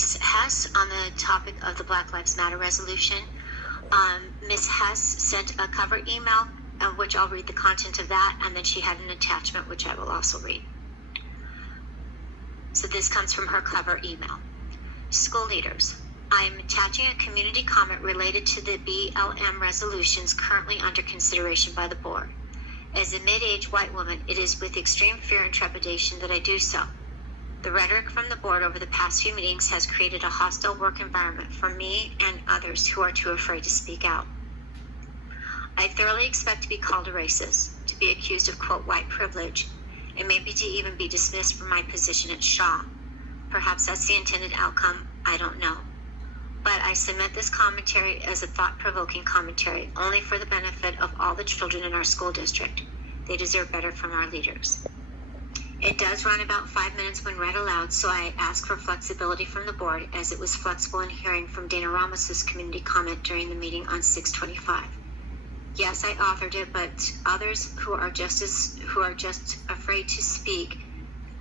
Denise Hess on the topic of the Black Lives Matter resolution. Ms. Hess sent a cover email, which I'll read the content of that, and then she had an attachment, which I will also read. So this comes from her cover email. School leaders, I am attaching a community comment related to the BLM resolutions currently under consideration by the board. As a mid-aged white woman, it is with extreme fear and trepidation that I do so. The rhetoric from the board over the past few meetings has created a hostile work environment for me and others who are too afraid to speak out. I thoroughly expect to be called a racist, to be accused of, quote, white privilege, and maybe to even be dismissed from my position at Shaw. Perhaps that's the intended outcome, I don't know. But I submit this commentary as a thought-provoking commentary, only for the benefit of all the children in our school district. They deserve better from our leaders. It does run about 5 minutes when read aloud, so I ask for flexibility from the board, as it was flexible in hearing from Dana Ramos's community comment during the meeting on 6/25. Yes, I authored it, but others who are just afraid to speak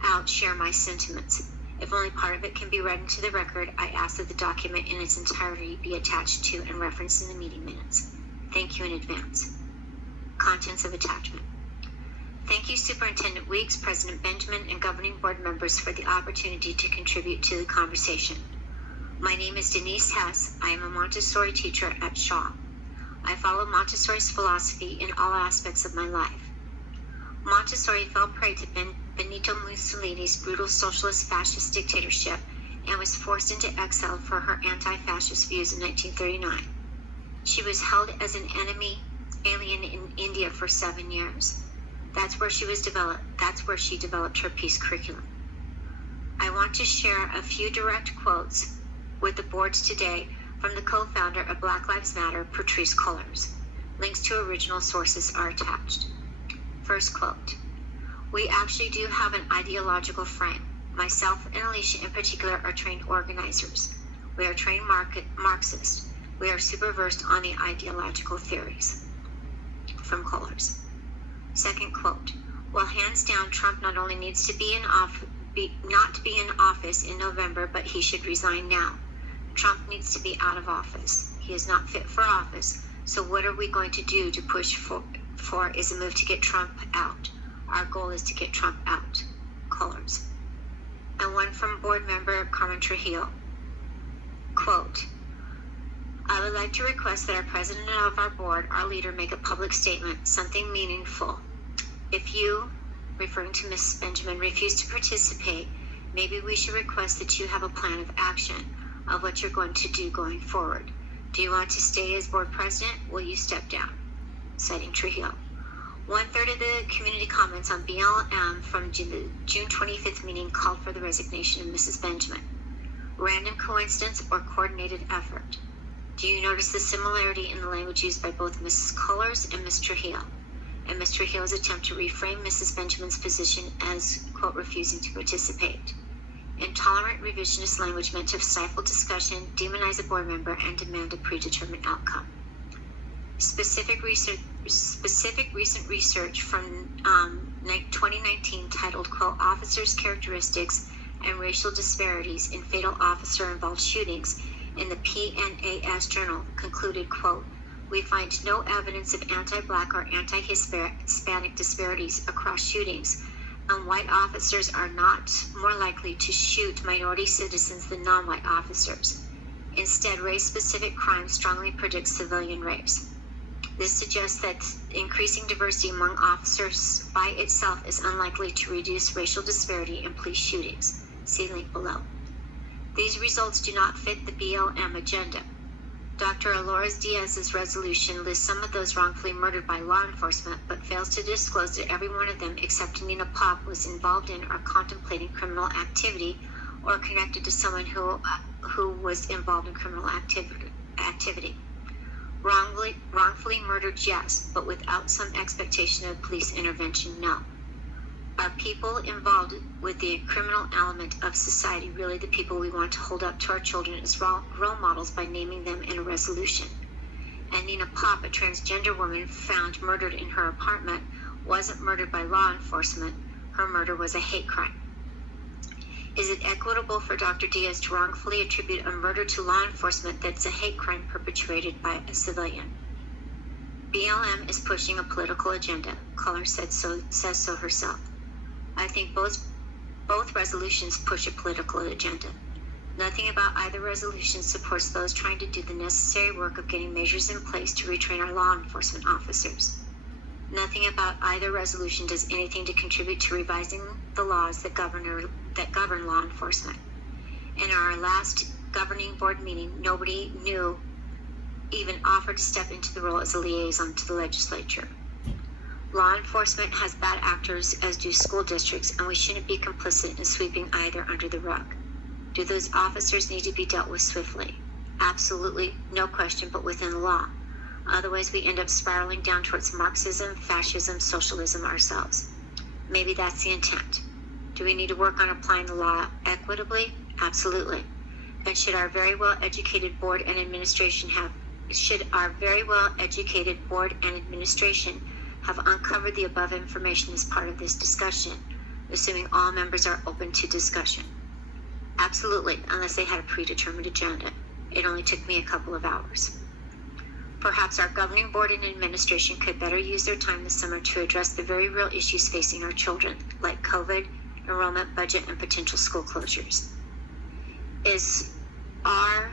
out share my sentiments. If only part of it can be read into the record, I ask that the document in its entirety be attached to and referenced in the meeting minutes. Thank you in advance. Contents of attachment. Thank you, Superintendent Weeks, President Benjamin, and governing board members for the opportunity to contribute to the conversation. My name is Denise Hess. I am a Montessori teacher at Shaw. I follow Montessori's philosophy in all aspects of my life. Montessori fell prey to Benito Mussolini's brutal socialist fascist dictatorship and was forced into exile for her anti-fascist views in 1939. She was held as an alien in India for 7 years. That's where she developed her peace curriculum. I want to share a few direct quotes with the boards today from the co-founder of Black Lives Matter, Patrisse Cullors. Links to original sources are attached. First quote, we actually do have an ideological frame. Myself and Alicia in particular are trained organizers. We are trained Marxists. We are super versed on the ideological theories. From Cullors. Second quote, well, hands down, Trump not only needs to not be in office in November, but he should resign now. Trump needs to be out of office. He is not fit for office. So what are we going to do to push for is a move to get Trump out. Our goal is to get Trump out. Cullors. And one from board member Carmen Trujillo. Quote, I would like to request that our president of our board, our leader, make a public statement, something meaningful. If you, referring to Ms. Benjamin, refuse to participate, maybe we should request that you have a plan of action of what you're going to do going forward. Do you want to stay as board president? Will you step down? Citing Trujillo. 1/3 of the community comments on BLM from the June 25th meeting called for the resignation of Mrs. Benjamin. Random coincidence or coordinated effort? Do you notice the similarity in the language used by both Mrs. Cullors and Ms. Trujillo? And Ms. Trujillo's attempt to reframe Mrs. Benjamin's position as, quote, refusing to participate. Intolerant revisionist language meant to stifle discussion, demonize a board member, and demand a predetermined outcome. Specific recent research from 2019 titled, quote, Officers' Characteristics and Racial Disparities in Fatal Officer-Involved Shootings in the PNAS Journal concluded, quote, we find no evidence of anti-Black or anti-Hispanic disparities across shootings, and white officers are not more likely to shoot minority citizens than non-white officers. Instead, race-specific crime strongly predicts civilian race. This suggests that increasing diversity among officers by itself is unlikely to reduce racial disparity in police shootings. See link below. These results do not fit the BLM agenda. Dr. Alores Diaz's resolution lists some of those wrongfully murdered by law enforcement, but fails to disclose that every one of them, except Nina Pop, was involved in or contemplating criminal activity or connected to someone who was involved in criminal activity. Wrongfully murdered, yes, but without some expectation of police intervention, no. Are people involved with the criminal element of society really the people we want to hold up to our children as role models by naming them in a resolution? And Nina Pop, a transgender woman found murdered in her apartment, wasn't murdered by law enforcement. Her murder was a hate crime. Is it equitable for Dr. Diaz to wrongfully attribute a murder to law enforcement that's a hate crime perpetrated by a civilian? BLM is pushing a political agenda. Caller says so herself. I think both resolutions push a political agenda. Nothing about either resolution supports those trying to do the necessary work of getting measures in place to retrain our law enforcement officers. Nothing about either resolution does anything to contribute to revising the laws that govern law enforcement. In our last governing board meeting, nobody new even offered to step into the role as a liaison to the legislature. Law enforcement has bad actors, as do school districts, and we shouldn't be complicit in sweeping either under the rug. Do those officers need to be dealt with swiftly? Absolutely, no question, but within the law. Otherwise, we end up spiraling down towards Marxism, fascism, socialism ourselves. Maybe that's the intent. Do we need to work on applying the law equitably? Absolutely. And should our very well-educated board and administration have uncovered the above information as part of this discussion, assuming all members are open to discussion? Absolutely, unless they had a predetermined agenda. It only took me a couple of hours. Perhaps our governing board and administration could better use their time this summer to address the very real issues facing our children, like COVID, enrollment, budget, and potential school closures. Is our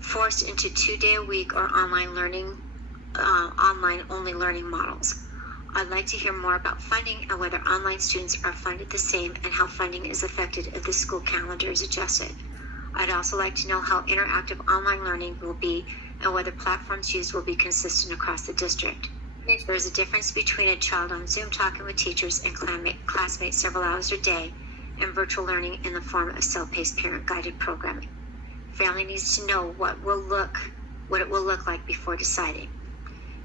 forced into 2-day-a-week or online-only learning models? I'd like to hear more about funding and whether online students are funded the same and how funding is affected if the school calendar is adjusted. I'd also like to know how interactive online learning will be and whether platforms used will be consistent across the district. There is a difference between a child on Zoom talking with teachers and classmates several hours a day and virtual learning in the form of self-paced parent-guided programming. Family needs to know what it will look like before deciding.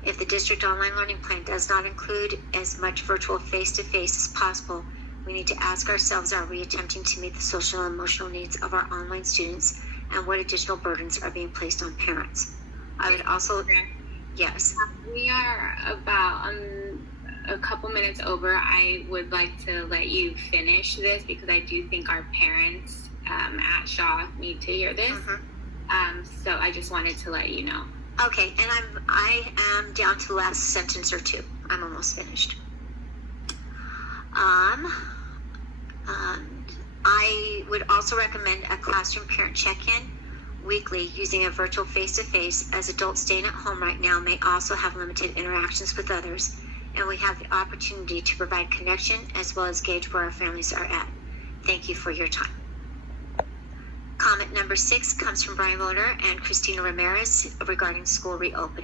If the district online learning plan does not include as much virtual face-to-face as possible, we need to ask ourselves, are we attempting to meet the social and emotional needs of our online students, and what additional burdens are being placed on parents? I would also, yes. We are about a couple minutes over. I would like to let you finish this because I do think our parents at Shaw need to hear this. So I just wanted to let you know. Okay, and I am down to the last sentence or two. I'm almost finished. I would also recommend a classroom parent check-in weekly using a virtual face-to-face, as adults staying at home right now may also have limited interactions with others, and we have the opportunity to provide connection as well as gauge where our families are at. Thank you for your time. Comment number 6 comes from Brian Moner and Christina Ramirez regarding school reopening.